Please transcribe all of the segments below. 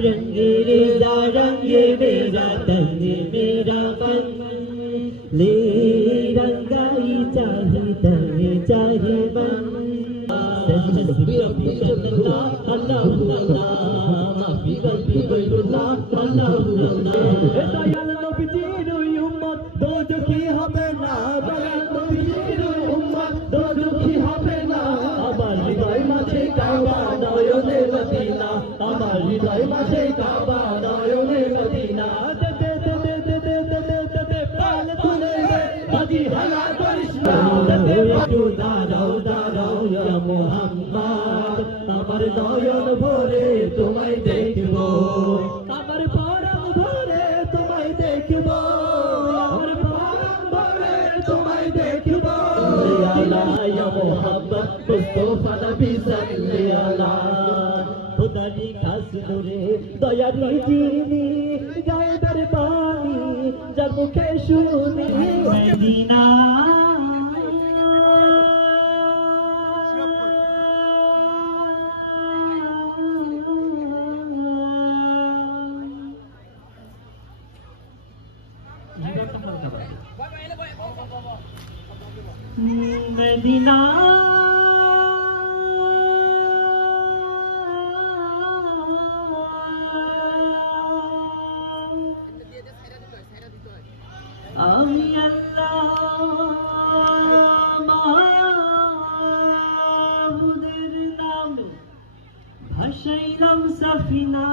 रंगे रेजा रंगे मेरा तन मेरा मन ले रंगाई चाहे तन चाहे मन আমার হৃদয় মাঝে কাবা নয়নে মদিনা দে দে দে দে দে দে দে দে দে পাল তুলে দে বাজি হালা করিস না একটু দাঁড়াও দাঁড়াও ইয়া মুহাম্মদ আমার নয়ন ভরে তোমায় দেখব আমার পরম ভরে তোমায় দেখব আমার পরম ভরে তোমায় দেখব আলা ইয়া মুহাম্মদ মুস্তাফা নবী সাল্লাল্লাহু আলাইহি खुदानी खास नूरे दयारी जीनी गायबर पानी जब मुखे शुनी मदीना मदीना আমি আল্লাহ মাহমুদের নামে ভাসাইলাম সাফিনা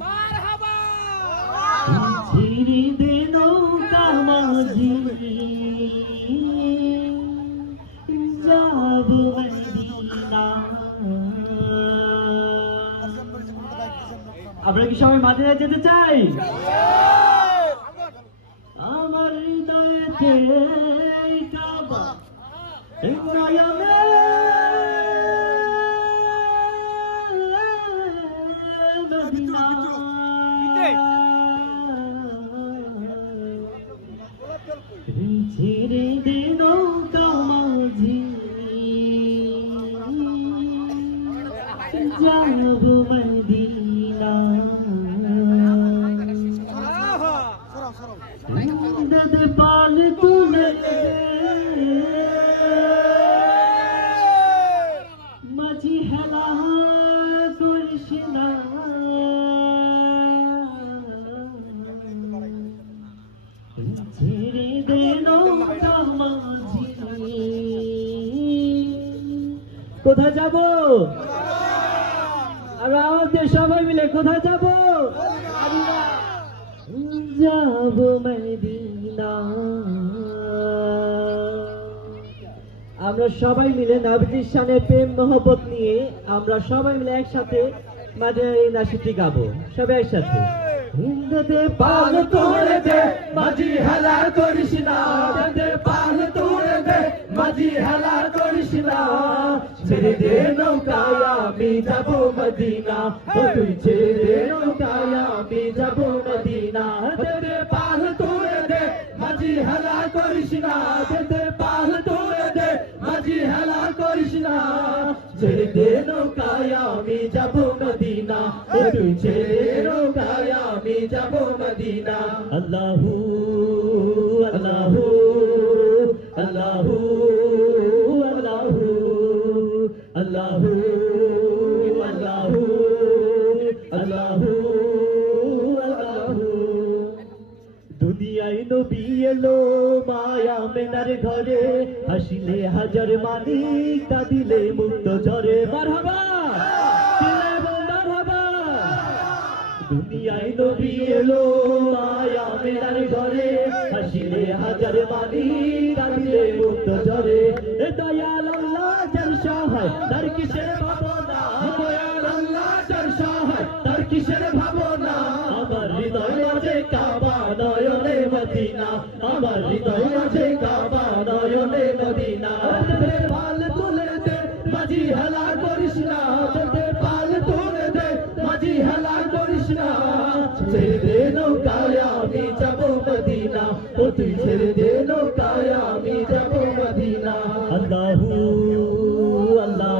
মারহাবা ছিড়ে দে নৌকা মাঝি যাব মদিনা আমরা কি সবাই মদিনায় যেতে চাই আমার হৃদয়েতে কাবা নয়নে মদিনা ছিড়ে দে নৌকা মাঝি যাব মদিনা दे पाल तूने माझी हेला करिसना ছেড়ে দে নৌকা মাঝি কোথায় যাব আর আমাদের সবাই মিলে কোথায় যাব যাব মদিনা আমরা সবাই মিলে নবীজির শানে প্রেম মহব্বত নিয়ে আমরা সবাই মিলে একসাথে মদিনার এই নাশিদটি গাবো সবাই একসাথে হিন্দে পাল তোড়ে দে মাঝি হেলা করিস না দে পাল তোড়ে দে মাঝি হেলা করিস না ছেড়ে দে নৌকায় আমি যাব মদিনা ও তুই ছেড়ে দে নৌকায় আমি যাব মদিনা দে পাল তোড়ে দে মাঝি হেলা করিস না দে পাল তোড়ে দে মাঝি হেলা করিস না ছেড়ে দে নৌকায় আমি যাব মদিনা ও তুই ছেড়ে নৌকায় আমি যাব মদিনা আল্লাহু আল্লাহু আল্লাহু আল্লাহু আল্লাহু আল্লাহু আল্লাহু আল্লাহু দুনিয়ায় নবী এলো মায়া মেনার ঘরে হাসিলে হাজার মানিক কাঁদিলে মুক্ত ঝরে মারহাবা মারহাবা দুনিয়ায় নবী এলো মায়া মেনার ঘরে হাসিলে হাজার মানিক কাঁদিলে মুক্ত ঝরে দয়াল আল্লাহ যার সহায় তার কিসের ভাবনা দয়াল আল্লাহ যার সহায় তার কিসের ভাবনা আমার হৃদয় মাঝে কাবা নয়নে মদিনা আমার হৃদয় মাঝে কাবা নয়নে মদিনা পাল তুলে দে মাঝি হেলা করিস না পাল তুলে দে মাঝি হেলা করিস না ছেড়ে দে নৌকায় আমি যাব মদিনা ও তুই ছেড়ে দে নৌকায় আমি যাব মদিনা আল্লাহু আল্লাহ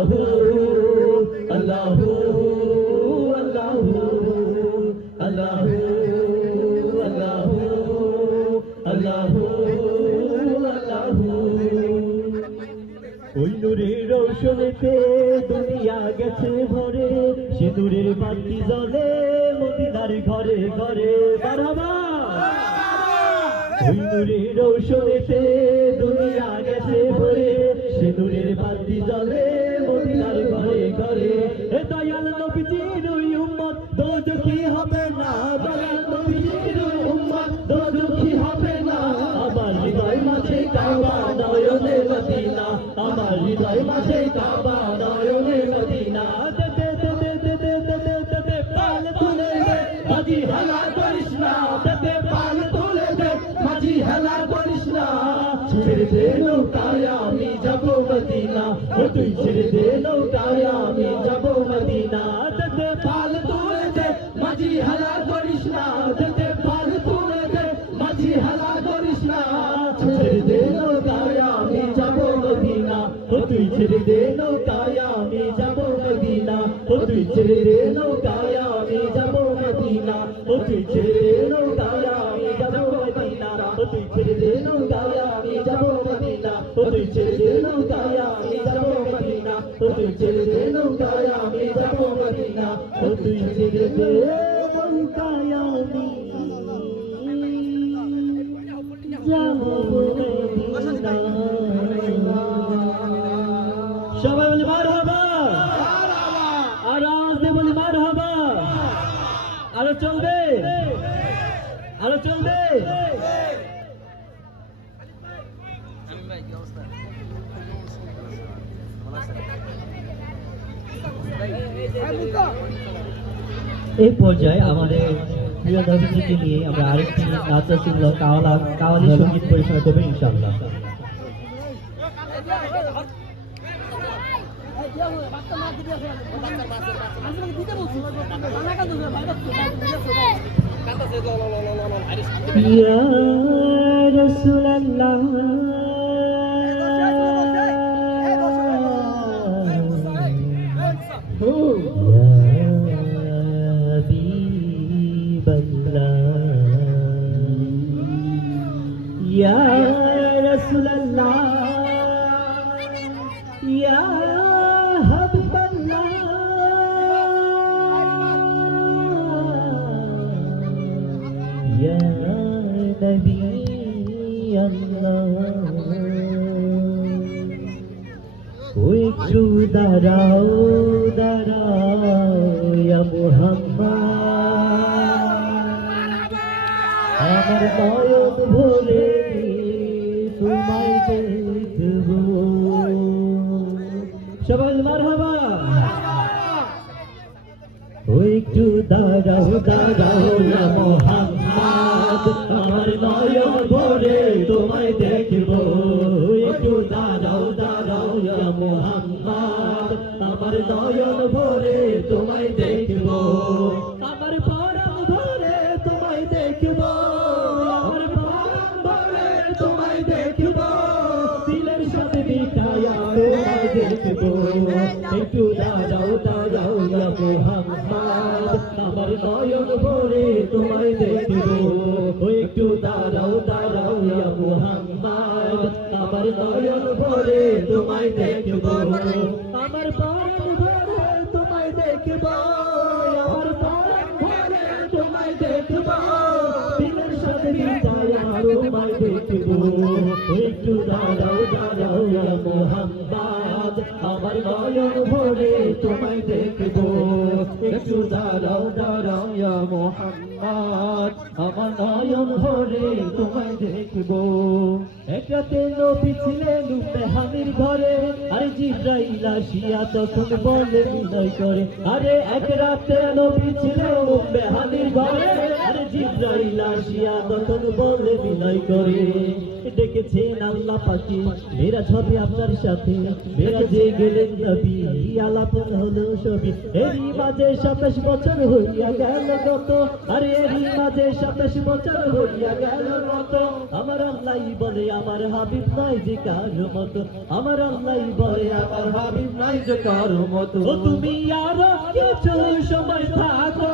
রৌশনীতে দুনিয়া গেছে ভরে, সিঁদুরের বাতি জ্বলে মদিনার ঘরে ঘরে। মারহাবা। ওই নূরের রৌশনীতে দুনিয়া গেছে ভরে, সিঁদুরের বাতি জ্বলে মদিনার ঘরে ঘরে। এ দয়াল নবীজির ওই উম্মত দোজখী হবে না, দয়াল নবীজির ওই উম্মত দোজখী হবে না। আমার হৃদয় মাঝে কাবা নয়নে মদিনা, আমার হৃদয় মাঝে কাবা নয়নে মদিনা। দে দে দে দে দে দে দে দে দে পাল তুলে দে মাঝি হেলা করিস না, দে পাল তুলে দে মাঝি হেলা করিস না। ছেড়ে দে নৌকায় আমি যাব মদিনা, ও তুই ছেড়ে দে নৌকায় আমি যাব মদিনা। দে পাল তুলে দে মাঝি হেলা করিস না, দে পাল তুলে দে মাঝি হেলা করিস না। ছেড়ে দে নৌকায় আমি যাব মদিনা, ও তুই ছেড়ে দে নৌকায় আমি যাব মদিনা, ও তুই ছেড়ে দে নৌকায় আমি যাব মদিনা, ও তুই ছেড়ে দে নৌকায় আমি যাব মদিনা, ও তুই ছেড়ে দে নৌকায় আমি যাব মদিনা, ও তুই ছেড়ে দে নৌকায় আমি যাব মদিনা, ও তুই ছেড়ে দে নৌকায় আমি যাব মদিনা, ও তুই ছেড়ে দে নৌকায় আমি সবাই বলে মারহাবা, আর আওয়াজ বলে মারহাবা। আরো চলবে, আরো চলবে। এই পর্যায়ে আমাদের প্রিয় দর্শককে নিয়ে আমরা আরেকটি নাট্যশীল কাওয়ালি সঙ্গীত পরিবেশনা করবো ইনশাআল্লাহ। ইয়া রাসূলুল্লাহ Ya Rasulullah, Ya Habiballah, Ya Nabi Allah. একটু দাঁড়াও দাঁড়াও ইয়া মুহাম্মদ, আমার নয়ন ভরে তোমায় দেখবো। সবাই মারহাবা। ও একটু দাঁড়াও দাঁড়াও ইয়া মুহাম্মদ, আমার নয়ন ভরে তোমায় দেখবো। একটু দাঁড়াও দাঁড়াও ইয়া মুহাম্মদ, আমার নয়ন ভরে তোমায় দেখবো। আমার পরাণ ভরে তোমায় দেখবো, আমার পরাণ ভরে তোমায় দেখবো। দিলের সাথে মিটায়া তোমায় দেখবো। একটু দাঁড়াও দাঁড়াও ইয়া মুহাম্মদ, আমার নয়ন ভরে তোমায় দেখবো। একটু দাঁড়াও দাঁড়াও ইয়া মুহাম্মদ, আমার নয়ন ভরে তোমায় দেখবো। আমার পরাণ ভরে তোমায় দেখবো, আমার পরাণ ভরে তোমায় দেখবো। দিলের সাথে মিটায়া তোমায় দেখবো। একটু দাঁড়াও দাঁড়াও ইয়া মুহাম্মদ, আমার নয়ন ভরে তোমায় দেখবো। একটু দাঁড়াও দাঁড়াও ইয়া মুহাম্মদ, আমার নয়ন ভরে তোমায় দেখবো। এক রাতে নবী ছিলেন উম্মেহানির ঘরে, আরে জিবরাইল আসিয়া তখন বলে বিনয় করে। আরে এক রাতে নবী ছিলেন উম্মেহানির ঘরে, আরে জিবরাইল আসিয়া তখন বলে বিনয় করে। ডেকেছেন আল্লাহ পাকে মেরাজ হবে আপনার সাথে, মেরাজে গেলেন নবী আলাপন হলো সবই। এরই মাঝে 27 বছর হইয়া গেল কত, আরে এরই মাঝে 27 বছর হইয়া গেল কত। আমার আল্লাহ বলে আমার হাবিব নাই যে কারো মতো, আমার আল্লাহ বলে আমার হাবিব নাই যে কারো মতো। তুমি আরো কিছু সময় থাকো,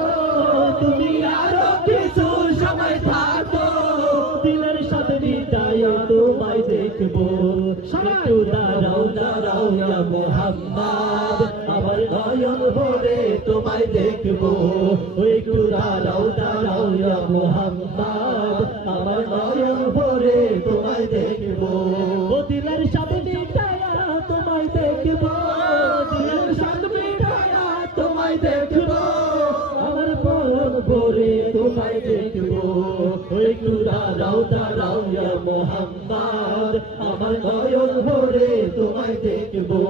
তুমি আরো কিছু সময় থাকো, দিলের সাথে মিটায়া তোমায় দেখবো। একটু দাঁড়াও দাঁড়াও ইয়া মুহাম্মদ, মুহাম্মদ আমার নয়ন ভরে তোমায় দেখবো একটু দাঁড়াও দাঁড়াও ইয়া মুহাম্মদ আমার নয়ন ভরে তোমায় দেখবো দিলের সাথে মিটায়া তোমায় দেখবো দিলের সাথে মিটায়া তোমায় দেখবো আমার পরম ভরে তোমায় দেখবো একটু দাঁড়াও দাঁড়াও ইয়া মুহাম্মদ আমার নয়ন ভরে তোমায় দেখবো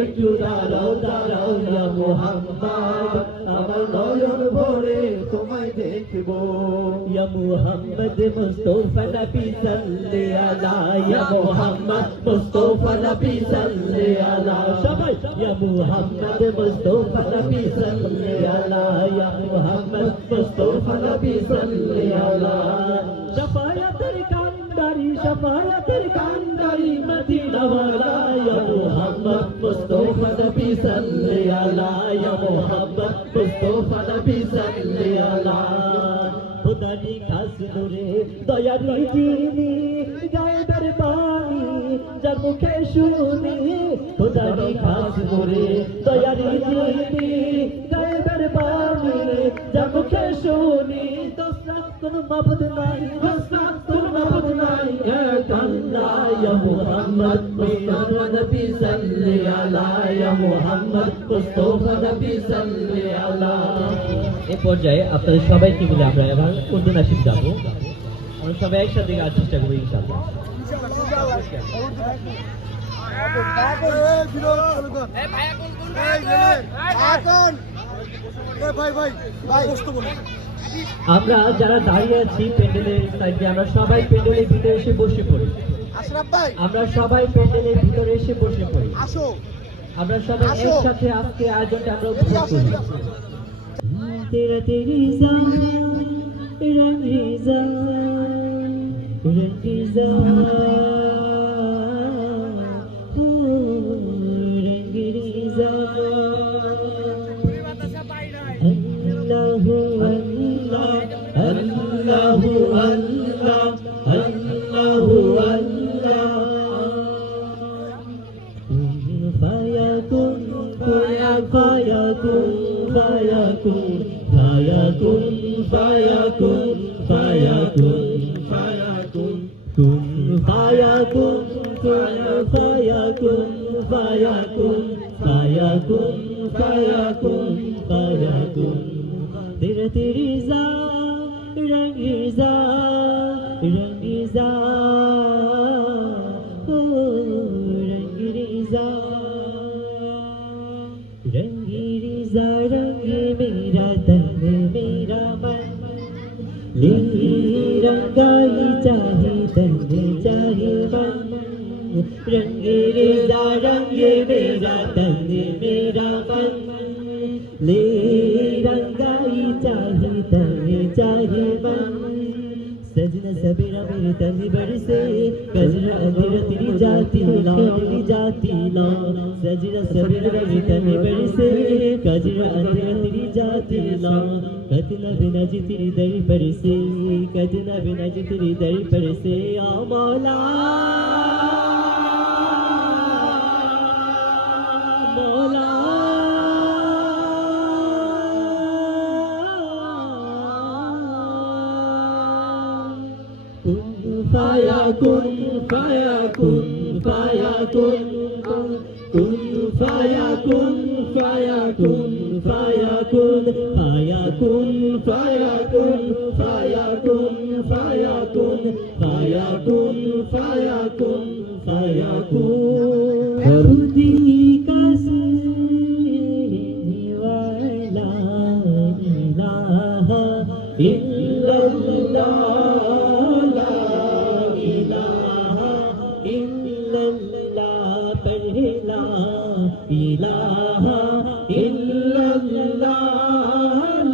একটু দাঁড়াও দাঁড়াও ইয়া মুহাম্মদ আমার নয়ন ভরে তোমায় দেখবো ইয়া মুহাম্মদ মুস্তাফা নবী সাল্লি আলা ইয়া মুহাম্মদ মুস্তাফা নবী সাল্লি আলা সবাই ইয়া মুহাম্মদ মুস্তাফা নবী সাল্লি আলা ইয়া মুহাম্মদ মুস্তাফা নবী সাল্লি আলা শাফায়াতের কান্ডারি মদিনা ওয়ালা ইয়া মুহাম্মদ মুস্তাফা নবী সাল্লি আলা ইয়া মুহাম্মদ মুস্তাফা নবী সাল্লি আলা খুদানি খাস নূরে দয়ারি যিনি গায়েবের বাণী যার মুখে শুনি খুদানি খাস নূরে দয়ারি যিনি গায়েবের বাণী যার মুখে শুনি দোসরা কোন মাবুদ নাই দোসরা কোন মাবুদ নাই এক আল্লাহ ইয়া মুহাম্মদ মুস্তাফা নবী সাল্লি আলা ইয়া মুহাম্মদ মুস্তাফা নবী সাল্লি আলা এই পর্যায়ে আপনাদের সবাইকে মিলে আমরা এবার উর্দু নাশিদ গাবো আমরা সবাই একসাথে গাওয়ার চেষ্টা করবো ইনশাআল্লাহ আমরা যারা দাঁড়িয়ে আছি প্যান্ডেলের সাইডে আমরা সবাই প্যান্ডেলের ভিতরে এসে বসে পড়ি আমরা সবাই প্যান্ডেলের ভিতরে এসে বসে পড়ি আমরা সবাই একসাথে আজকে আয়োজনটা আমরা উপভোগ করি तेरा तेरी जान रंगीजा रंगीजा रंगीजा अल्लाहु अल्लाह अल्लाहु अल्लाह अल्लाहु अल्लाह फयाकुन फयाकुन fayakun fayakun fayakun fayakun fayakun kun fayakun fayakun fayakun fayakun fayakun fayakun tera teri za rangiza rangiza rangiza रंगीरिज़ा रंगी मेरा तन मेरा मन ली रंगाई चाहे तन चाहे मन रंगीरिज़ा रंगी मेरा तन मेरा मन ली रंगाई चाहे तन चाहे मन सजना सबेरा मेरे तन बरसे गजरा अंधेरा तेरी जाती ना सजना सबेरा मेरे तन बरसे गजरा अंधेरा तेरी जाती ना कतना बिना जी तेरी दर पर से कतना बिना जी तेरी दर पर से आ मौला मौला fayakun fayakun fayakun kun fayakun fayakun fayakun fayakun fayakun fayakun fayakun fayakun fayakun fayakun khudi kasni wa la ilaha illallah ilaha illallah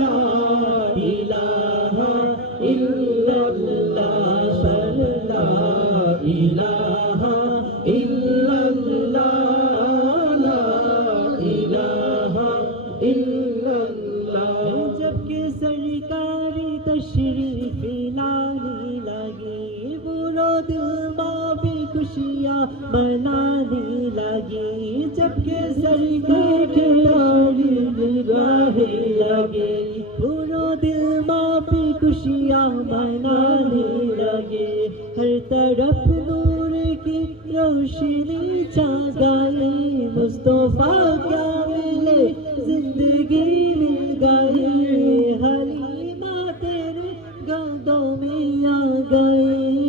la ilaha illallah la ilaha illallah la ilaha illallah जबकि सरकारी तशरीफ लाने लगे बुरो दिल माँ भी खुशियाँ मनाने लगे जबकि सरकार खिलाड़ी निगाहें लगे पूरा दिल माँ पे खुशियाँ मनाने लगे हर तरफ नूर की रोशनी छा गई मुस्तफा क्या मिले जिंदगी मिल गई हलीमा तेरे गोदों में आ गई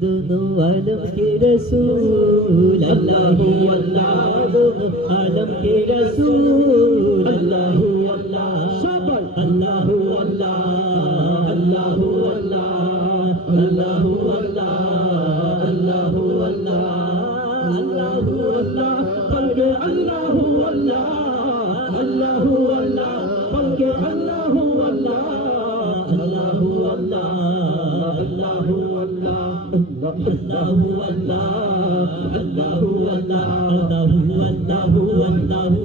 दोनों आलम के रसूल अल्लाह अल्लाह दोनों आलम के रसूल अल्लाह अल्लाह सबल अल्लाह अल्लाह अल्लाह अल्लाह अल्लाह अल्लाह अल्लाह अल्लाह अल्लाह अल्लाह पढ़ अल्लाह अल्लाह अल्लाह अल्लाह पढ़ अल्लाह अल्लाह अल्लाह अल्लाह अल्लाह अल्लाहु अल्लाह अल्लाहु अल्लाह अल्लाहु अल्लाहु अल्लाहु अल्लाहु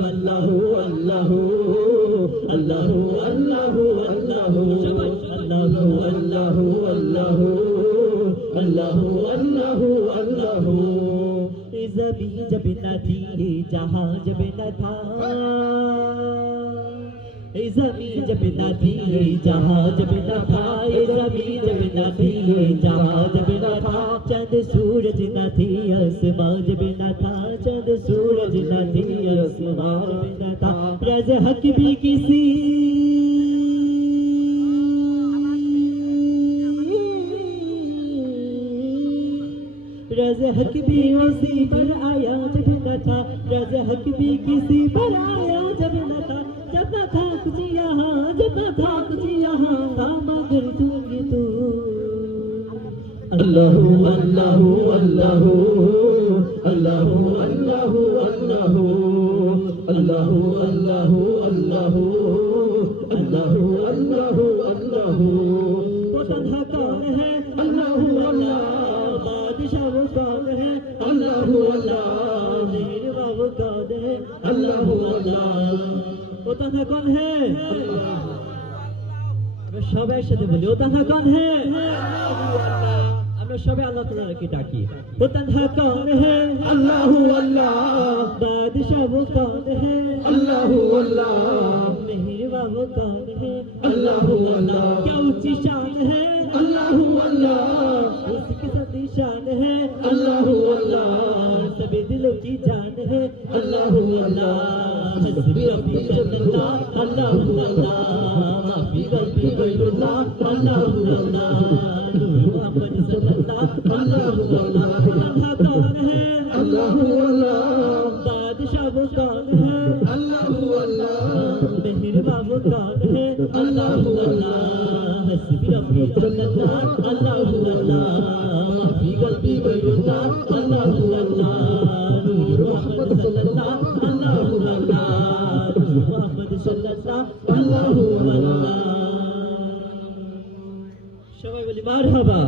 अल्लाहु अल्लाहु अल्लाहु अल्लाहु अल्लाहु अल्लाहु अल्लाहु अल्लाहु अल्लाहु अल्लाहु अल्लाहु ज़मीन जब न थी जहां जब न था ज़मीन जब न थी जहां जब न था ज़मीन जब न थी जहां जब न था चंद सूरज न थी आसमां जब न था चंद सूरज न थी आसमां जब न था रज़ हक भी किसी रज़ हक भी उसी पर आया जब न था रज़ हक भी किसी पर आया जब न था जब न था कुछ यहाँ जब न था कुछ यहाँ था मगर दूंगी तू अल्लाहु अल्लाहु अल्लाहु अल्लाहु अल्लाहु अल्लाहु अल्लाहु अल्लाहु अल्लाहु अल्लाहु अल्लाहु अल्लाहु वो तन्हा कौन है अल्लाहु अल्लाह बादशाह वो कौन है अल्लाहु अल्लाह मेरे बाबू कौन है अल्लाहु अल्लाह वो तन्हा कौन है আমরা সবাই একসাথে বলি ও তন্হা কौन है আমরা সবাই আল্লাহ তাআলাকে ডাকি ও তন্হা कौन है अल्लाहु अल्लाह बादशाह वो कौन है अल्लाहु अल्लाह मेहरबान वो कौन है अल्लाहु अल्लाह क्या ऊंची शान है अल्लाहु अल्लाह उसकी सदी शान है अल्लाहु अल्लाह सभी दिलों की जान है अल्लाहु अल्लाह हस्बी रब्बी अल्लाह अल्लाहु अल्लाह माफी गलती गैरुल्लाह अल्लाहु अल्लाह मोहम्मद सल्लल्लाहु अल्लाहु अल्लाह तन्हा कौन है अल्लाहु अल्लाह बादशाह वो कौन है अल्लाहु अल्लाह मेहरबान वो कौन है अल्लाहु अल्लाह हस्बी रब्बी सल्लल्लाहु अल्लाहु अल्लाह माफी गलती गैरुल्लाह अल्लाहु अल्लाह मोहम्मद सल्लल्लाहु अल्लाहु अल्लाह मोहम्मद सल्लल्लाहु अल्लाहु अल्लाह সবাই বলি মারহাবা